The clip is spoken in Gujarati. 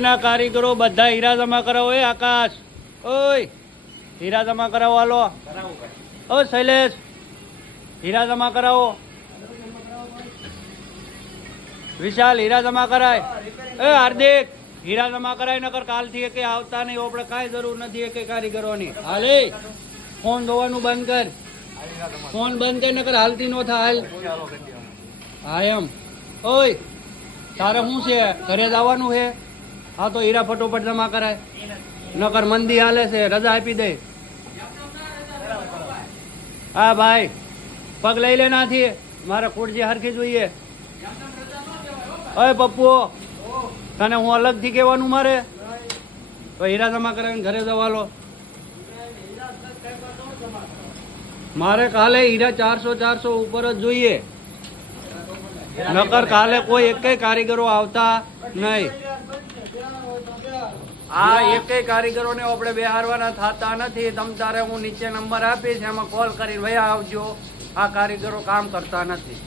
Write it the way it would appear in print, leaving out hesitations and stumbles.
ના કારીગરો બધા હીરા જમા કરાવો. એ આકાશ, ઓય હીરા જમા કરાવો. હાલો ઓ શૈલેષ, હીરા જમા કરાવો. વિશાલ, હીરા જમા કરાય. એ હાર્દિક, હીરા જમા કરાય. નકર કાલથી કે આવતા નહીં. આપણે કાંઈ જરૂર નથી કે કારીગરોની. હાલે ફોન ધોવાનું બંધ કર. ફોન બંધ કર, નકર હાલતી નો થાય. હા એમ. ઓય તારે શું છે, ઘરે જવાનું છે? હા તો હીરા ફટોફટ જમા કરાય. નકર મંદી હાલે છે, રજા આપી દે. હા ભાઈ, પગ લઈ લે નાથી. મારે ખુરજી હરખી જોઈએ. અય પપ્પુ, તને હું અલગથી કહેવાનું મારે? તો હીરા જમા કરાવીને ઘરે જવાલો. મારે કાલે હીરા 400 ઉપર જ જોઈએ. નકર કાલે કોઈ એકેય કારીગરો આવતા નહીં. આ એકેય કારીગરોને આપણે બેહારવાના થતા નથી. તમ તારે હું નીચે નંબર આપીશ, એમાં કોલ કરીને વયા આવજો. આ કારીગરો કામ કરતા નથી.